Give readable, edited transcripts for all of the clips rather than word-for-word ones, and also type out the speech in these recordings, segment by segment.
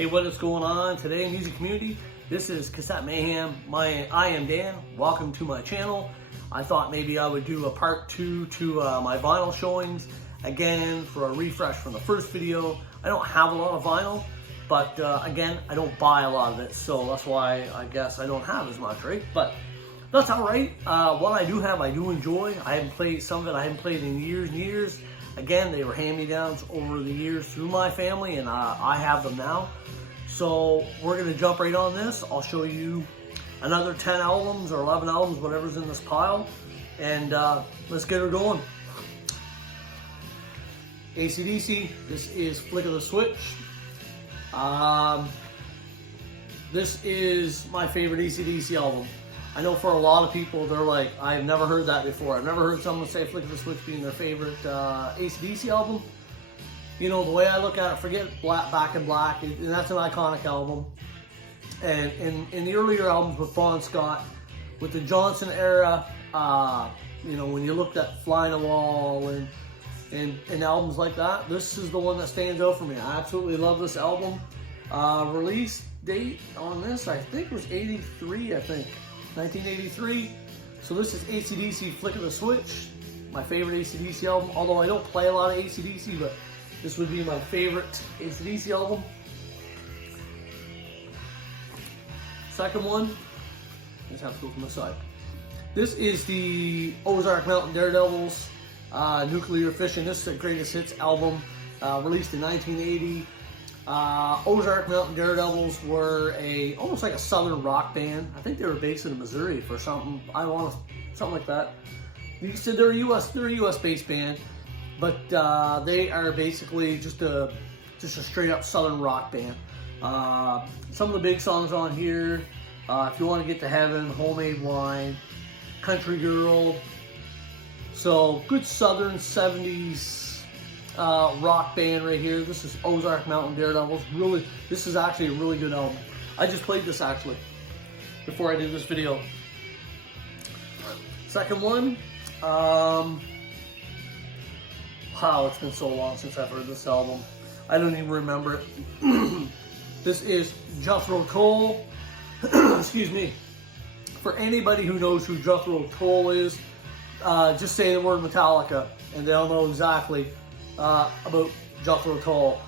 Hey, what is going on today, music community? This is Cassette Mayhem. I am Dan. Welcome to my channel. I thought maybe I would do a part 2 to my vinyl showings. Again, for a refresh from the first video. I don't have a lot of vinyl, but again, I don't buy a lot of it, so that's why I guess I don't have as much, right? But that's all right. What I do have, I do enjoy. I haven't played some of it. I haven't played in years and years. Again, they were hand-me-downs over the years through my family, and I have them now. So we're gonna jump right on this. I'll show you another 10 albums or 11 albums, whatever's in this pile, and let's get her going. AC/DC, this is Flick of the Switch. This is my favorite AC/DC album. I know for a lot of people, they're like, I've never heard that before. I've never heard someone say Flick of the Switch being their favorite AC/DC album. You know, the way I look at it, forget Back in Black, and that's an iconic album. And in the earlier albums with Bon Scott, with the Johnson era, you know, when you looked at Fly on the Wall and albums like that, this is the one that stands out for me. I absolutely love this album. Release date on this, I think, was 83, I think. 1983. So this is AC/DC Flick of the Switch, my favorite AC/DC album, although I don't play a lot of AC/DC, but this would be my favorite AC/DC album. Second one, I just have to go from the side. This is the Ozark Mountain Daredevils, Nuclear Fission. This is the Greatest Hits album, released in 1980. Ozark Mountain Daredevils were almost like a southern rock band. I think they were based in Missouri for something. Something like that. You said they're a US based band, but they are basically just a straight up southern rock band. Some of the big songs on here: If You Want to Get to Heaven, Homemade Wine, Country Girl. So good southern 70s. Rock band right here. This is Ozark Mountain Daredevils. Really, this is actually a really good album. I just played this actually before I did this video. Second one, wow, it's been so long since I've heard this album. I don't even remember it. This is Jethro Tull. Excuse me. For anybody who knows who Jethro Tull is, just say the word Metallica and they'll know exactly about Jethro Tull.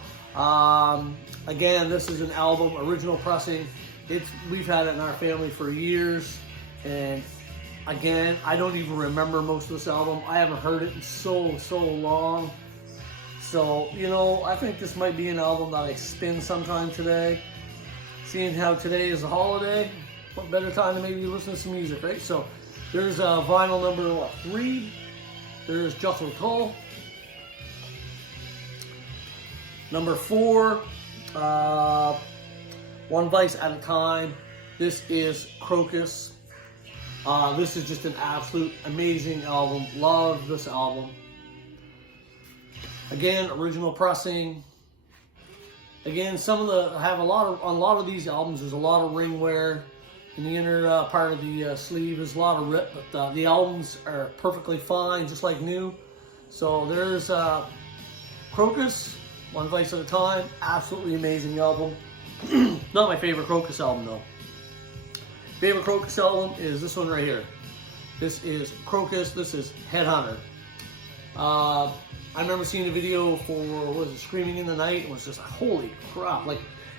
Again, this is an album, original pressing. We've had it in our family for years, and again, I don't even remember most of this album. I haven't heard it in so long. So, you know, I think this might be an album that I spin sometime today. Seeing how today is a holiday, what better time to maybe listen to some music, right? So, there's vinyl number 3. There's Jethro Tull. Number 4, One Vice at a Time. This is Krokus. This is just an absolute amazing album. Love this album. Again, original pressing. Again, on a lot of these albums, there's a lot of ring wear in the inner part of the sleeve. There's a lot of rip, but the albums are perfectly fine, just like new. So there's Krokus. One Vice at a Time, absolutely amazing album. Not my favorite Krokus album though. Favorite Krokus album is this one right here. This is Krokus, this is Headhunter. I remember seeing the video for, what was it, Screaming in the Night. It was just, holy crap.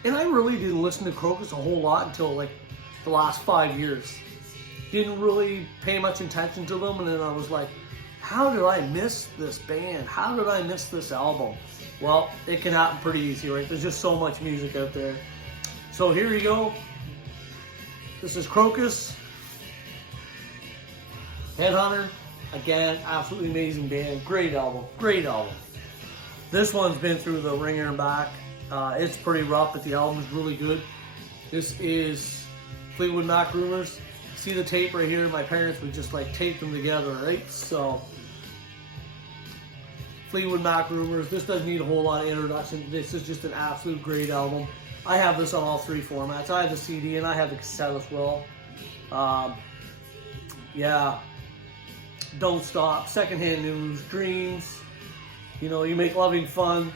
And I really didn't listen to Krokus a whole lot until like the last 5 years. Didn't really pay much attention to them, and then I was like, how did I miss this band? How did I miss this album? Well, it can happen pretty easy, right? There's just so much music out there. So here you go. This is Krokus. Headhunter. Again, absolutely amazing band. Great album. Great album. This one's been through the ringer and back. It's pretty rough, but the album is really good. This is Fleetwood Mac Rumors. See the tape right here? My parents would just like tape them together, right? So Fleetwood Mac Rumors. This doesn't need a whole lot of introduction. This is just an absolute great album. I have this on all 3 formats. I have the CD and I have the cassette as well. Yeah. Don't Stop, Secondhand News, Dreams. You know, You Make Loving Fun.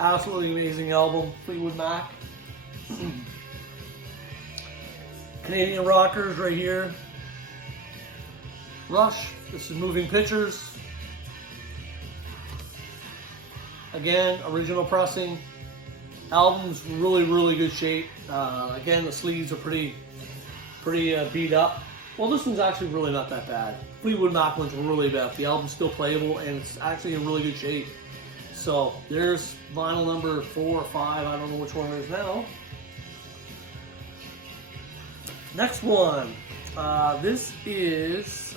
Absolutely amazing album, Fleetwood Mac. Canadian rockers right here. Rush, this is Moving Pictures. Again, original pressing. Album's really, really good shape. Again, the sleeves are pretty beat up. Well, this one's actually really not that bad. Fleetwood Mac one's really bad. The album's still playable, and it's actually in really good shape. So, there's vinyl number 4 or 5. I don't know which one it is now. Next one. This is,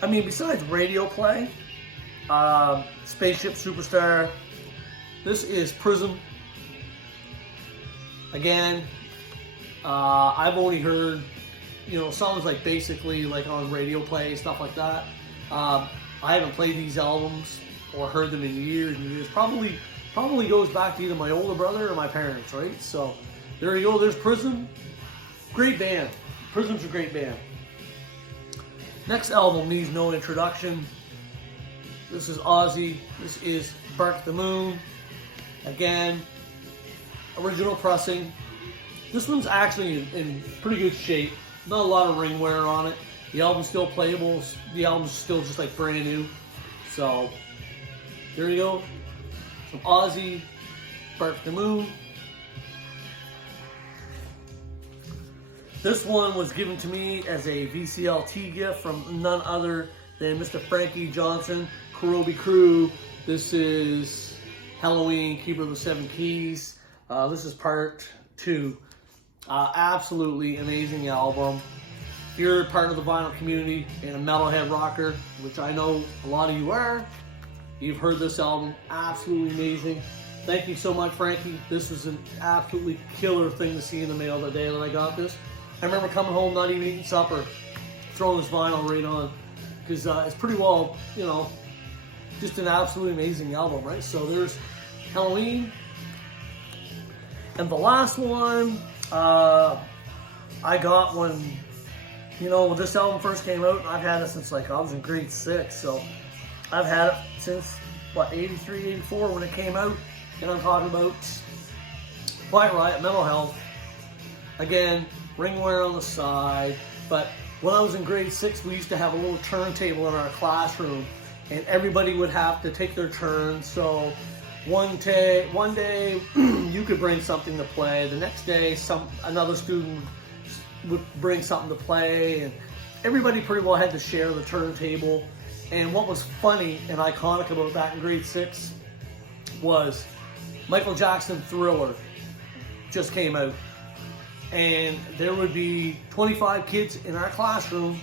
besides radio play, Spaceship Superstar, this is Prism. Again, I've only heard, songs like basically like on radio play, stuff like that. I haven't played these albums or heard them in years and years. Probably goes back to either my older brother or my parents, right? So there you go. There's Prism. Great band. Prism's a great band. Next album needs no introduction. This is Ozzy. This is Bark the Moon. Again, original pressing. This one's actually in pretty good shape. Not a lot of ring wear on it. The album's still playable. The album's still just like brand new. So, there you go. Some Ozzy, Bark the Moon. This one was given to me as a VCLT gift from none other than Mr. Frankie Johnson, Kurobi Crew. This is Halloween, Keeper of the Seven Keys. This is part 2. Absolutely amazing album. If you're part of the vinyl community and a metalhead rocker, which I know a lot of you are, you've heard this album. Absolutely amazing. Thank you so much, Frankie. This was an absolutely killer thing to see in the mail the day that I got this. I remember coming home, not even eating supper, throwing this vinyl right on, because it's pretty well, just an absolutely amazing album, right? So there's Halloween. And the last one I got when this album first came out. I've had it since I was in grade 6, so I've had it since 83, 84 when it came out. And I'm talking about Quiet Riot, Mental Health. Again, ring wear on the side. But when I was in grade 6, we used to have a little turntable in our classroom, and everybody would have to take their turn. So one day you could bring something to play. The next day, another student would bring something to play, and everybody pretty well had to share the turntable. And what was funny and iconic about that in grade 6 was Michael Jackson Thriller just came out, and there would be 25 kids in our classroom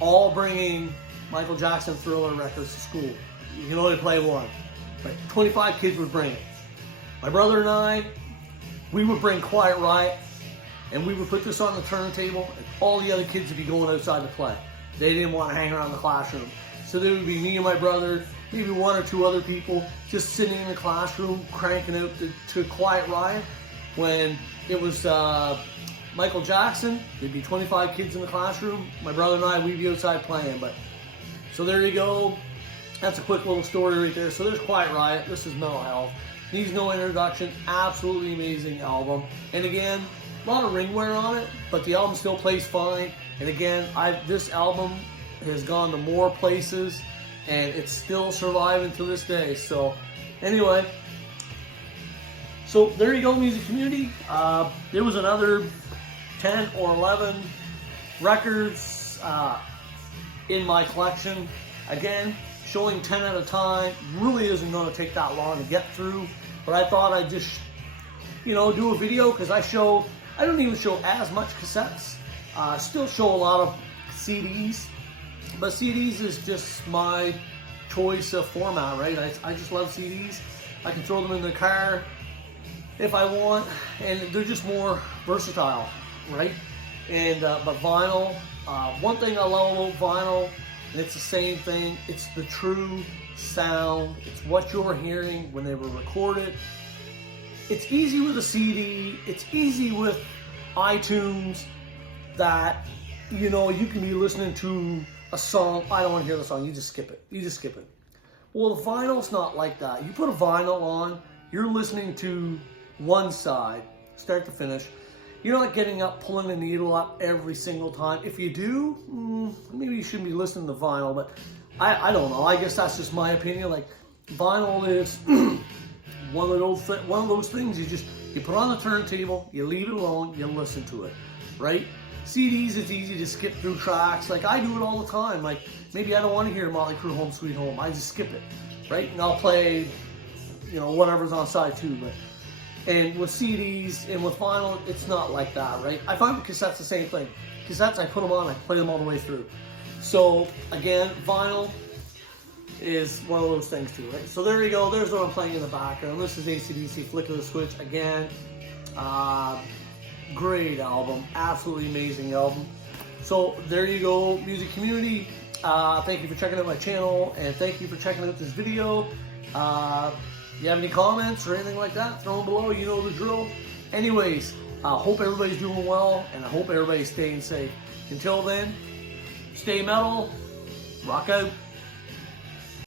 all bringing Michael Jackson Thriller records to school. You can only play one. Right? 25 kids would bring it. My brother and I, we would bring Quiet Riot, and we would put this on the turntable, and all the other kids would be going outside to play. They didn't want to hang around the classroom. So there would be me and my brother, maybe 1 or 2 other people, just sitting in the classroom cranking out to Quiet Riot. When it was Michael Jackson, there'd be 25 kids in the classroom. My brother and I, we'd be outside playing. So there you go. That's a quick little story right there. So there's Quiet Riot. This is Mental Health. Needs no introduction. Absolutely amazing album. And again, a lot of ring wear on it, but the album still plays fine. And again, this album has gone to more places, and it's still surviving to this day. So anyway, so there you go, music community. There was another 10 or 11 records in my collection. Again, showing 10 at a time really isn't going to take that long to get through, but I thought I'd just do a video, because I don't even show as much cassettes. Still show a lot of CDs, but CDs is just my choice of format, right? I just love CDs. I can throw them in the car if I want, and they're just more versatile, right? And but vinyl, one thing I love about vinyl, and it's the same thing, it's the true sound. It's what you're hearing when they were recorded. It's easy with a CD, it's easy with iTunes, that you can be listening to a song. I don't want to hear the song, you just skip it. Well, the vinyl's not like that. You put a vinyl on, you're listening to one side, start to finish. You're not getting up, pulling the needle up every single time. If you do, maybe you shouldn't be listening to vinyl, but I don't know. I guess that's just my opinion. Like, vinyl is one of those things you put on the turntable, you leave it alone, you listen to it, right? CDs, it's easy to skip through tracks. Like, I do it all the time. Like, maybe I don't want to hear Motley Crue Home Sweet Home. I just skip it, right? And I'll play, whatever's on side 2. And with CDs and with vinyl, it's not like that, right? I find with cassettes the same thing. Cassettes, I put them on, I play them all the way through. So, again, vinyl is one of those things too, right? So there you go. There's what I'm playing in the background. This is AC/DC Flick of the Switch. Again, great album. Absolutely amazing album. So there you go, music community. Thank you for checking out my channel, and thank you for checking out this video. If you have any comments or anything like that, throw them below. You know the drill. Anyways, I hope everybody's doing well, and I hope everybody's staying safe. Until then, stay metal, rock out.